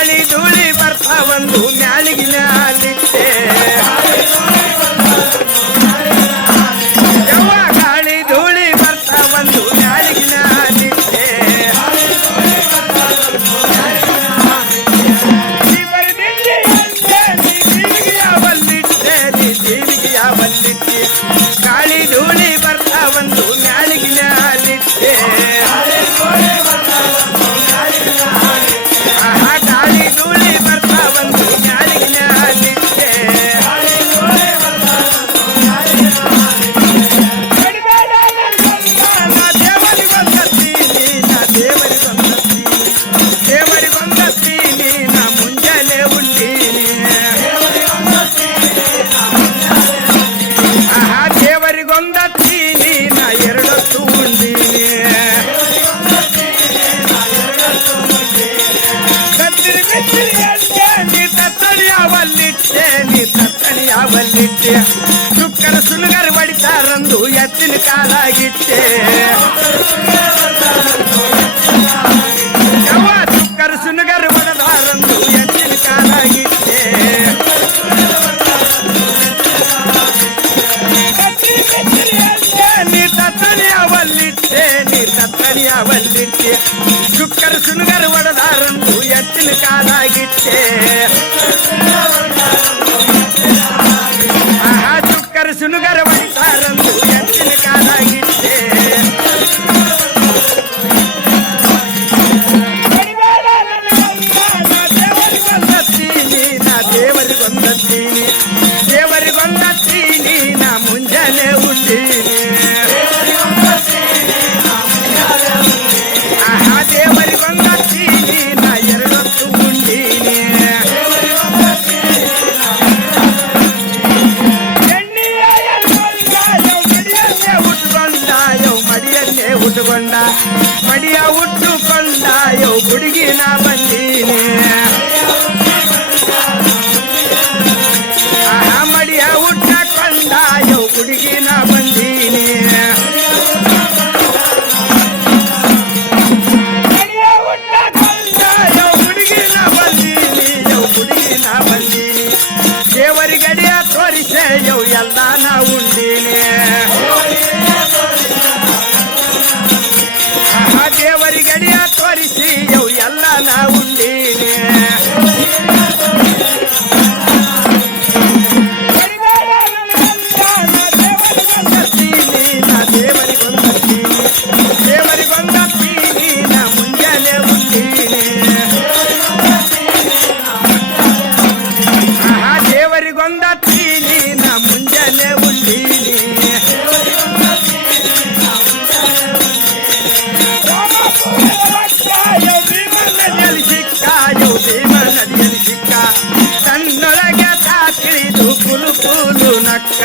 ಗಾಳಿ ಧೂಳಿ ಬರ್ತಾವಂದು ಮ್ಯಾಲಿಗೆ ಮ್ಯಾಲಿಟ್ಟೆ ಯವ್ವ ಗಾಳಿ ಧೂಳಿ ಬರ್ತಾವಂದು ಮ್ಯಾಲಿಗೆ ಮ್ಯಾಲಿಟ್ಟೆ ಜೀವಿಗೆ ಯಾವಲ್ಲಿಟ್ಟೆ ಗಾಳಿ ಧೂಳಿ ಬರ್ತಾವಂದು ಮ್ಯಾಲಿಗೆ ಮ್ಯಾಲಿಟ್ಟೆ ಚುಕ್ಕರ ಸುನುಗರು ಬಡಿತಾರಂದು ಎತ್ತಿನ ಕಾಲಾಗಿಟ್ಟೆ ಯವ್ವ ಚುಕ್ಕರ ಸುನುಗರು ಬಡದಾರಂದು ಎತ್ತಿನ ಕಾಲಾಗಿಟ್ಟೆ ನೀ ತತ್ತಣಿಯವಲ್ಲಿಟ್ಟೆ ನೀ ತತ್ತಣಿಯವಲ್ಲಿಟ್ಟೆ ಚುಕ್ಕರ ಸುನುಗರು ಬಡದಾರಂದು ಎತ್ತಿನ ಕಾಲಾಗಿಟ್ಟೆ ಸುನುಗರ ಬಡಿತಾರಂದು ಎತ್ತಿನ ಕಾಲಾಗಿಟ್ಟೆ ದೇವರಿಗೊಂದತ್ತೀನಿ ದೇವರಿಗೊಂದತ್ತೀನಿ ನಾ ಮುಂಜಾನೆ ಉಂಡೀನಿ ದೇವರಿಗೊಂದತ್ತೀನಿ ನಾ ಎರಡೊತ್ತು ಉಂಡೀನಿ ಉಟ್ಟುಕೊಂಡ ಮಡಿಯ ಉಟ್ಟುಕೊಂಡ ಯೋ ಹುಡುಗಿನ ಬಂದೀನಿ ಮಡಿಯ ಉಟ್ಟಕೊಂಡ ಯೋ ಹುಡುಗಿನ ಬಂದೀನಿ ಮಡಿಯ ಉಟ್ಟಕೊಂಡ ಯೋ ಹುಡುಗಿನ ಬಂದೀನಿ ಯೋ ಹುಡುಗಿನ ಬಂದೀನಿ ದೇವರಿ ಗಡಿಯ ತೋರಿಸೆ ಯೋ ಎಲ್ಲ ನಾ ಉಂಡೀನಿ ದೇವರಿ ಗಡಿಯ ತೋರಿಸಿ ಯೋ ಎಲ್ಲ ನಾ ಉಂಡೀನಿ ನಾ ದೇವರಿಗೊಂದತ್ತೀನಿ ದೇವರಿಗೊಂದತ್ತೀನಿ ನಾ ಮುಂಜಾನೆ ಉಂಡೀನಿ ದೇವರಿಗೊಂದತ್ತೀನಿ ನಾ ಮುಂಜಾನೆ ಉಂಡೀನಿ ನದಿಯಲ್ಲಿ ಸಿಕ್ಕ ತನ್ನೊಳಗೆ ತಾಕಿಳಿದು ಕುಲು ಕುಲು ನಕ್ಕ